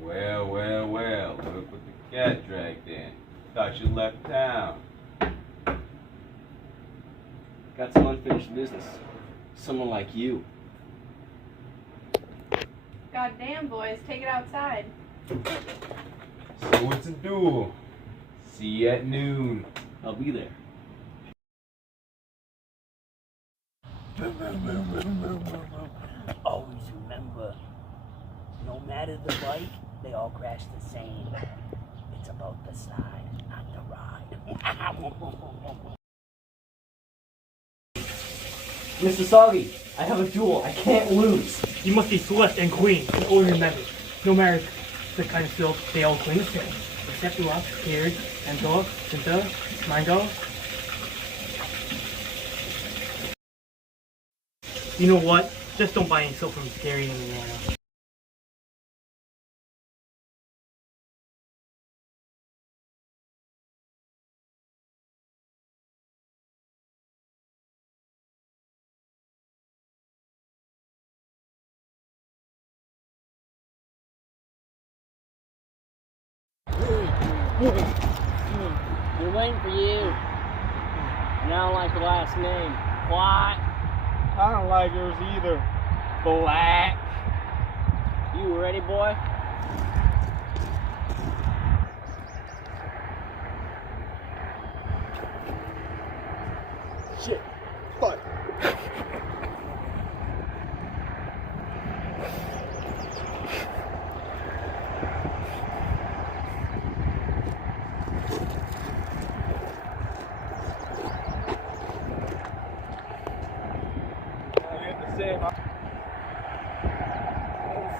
Well, well, well. Look what the cat dragged in. Thought you left town. Got some unfinished business. Someone like you. Goddamn, boys, take it outside. So what's a duel? See you at noon. I'll be there. Always remember, no matter the bike, they all crash the same. It's about the slide, not the ride. Mr. Soggy, I have a duel. I can't lose. You must be Celeste and Queen, and always remember, no matter the kind of field, they all cling the same. Except you are scared, and dog, Cinta, Mango. You know what? Just don't buy any soap from Scary and Indiana. They're waiting for you. And I don't like the last name. What? I don't like yours either. Black. You ready, boy? Shit. Fuck.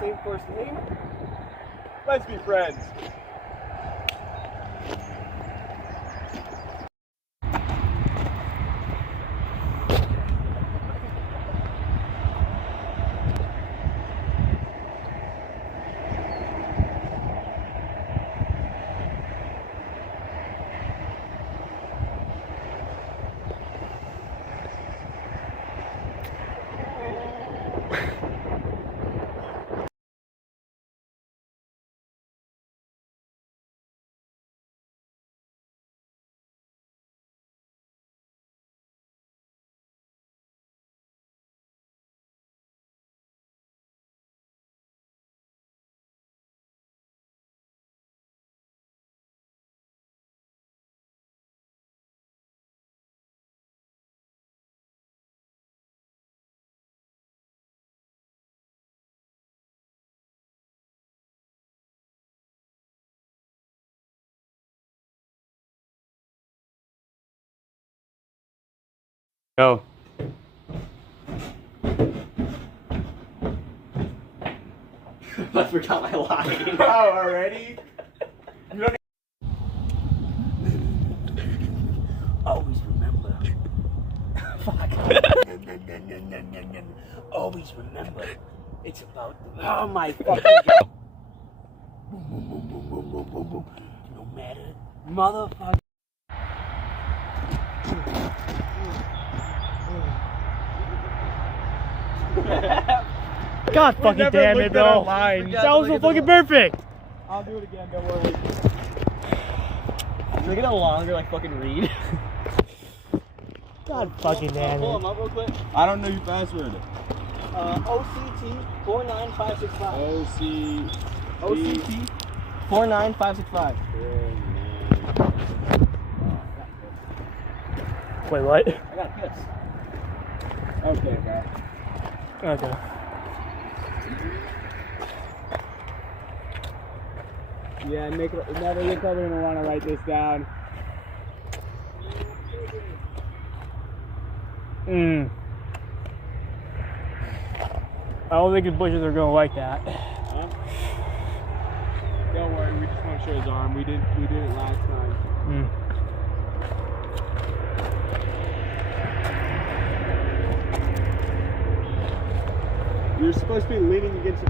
Same first name? Let's be friends. Go. I forgot my line. Oh, already? Always remember. Fuck. Always remember. It's about the... Oh my fucking god. No matter. Motherfucker. God fucking damn it, bro. That was so fucking perfect. I'll do it again, don't worry. Can I get a longer, like, fucking read? God fucking damn Pull it. them up real quick. I don't know your password. OCT 49565. OCT 49565. Wait, what? I got a piss. Okay, bro. Okay. Yeah, Nick, never you're probably gonna want to write this down. I don't think the bushes are gonna like that. Huh? Don't worry, we just want to show his arm. We did it last time. You're supposed to be leaning against the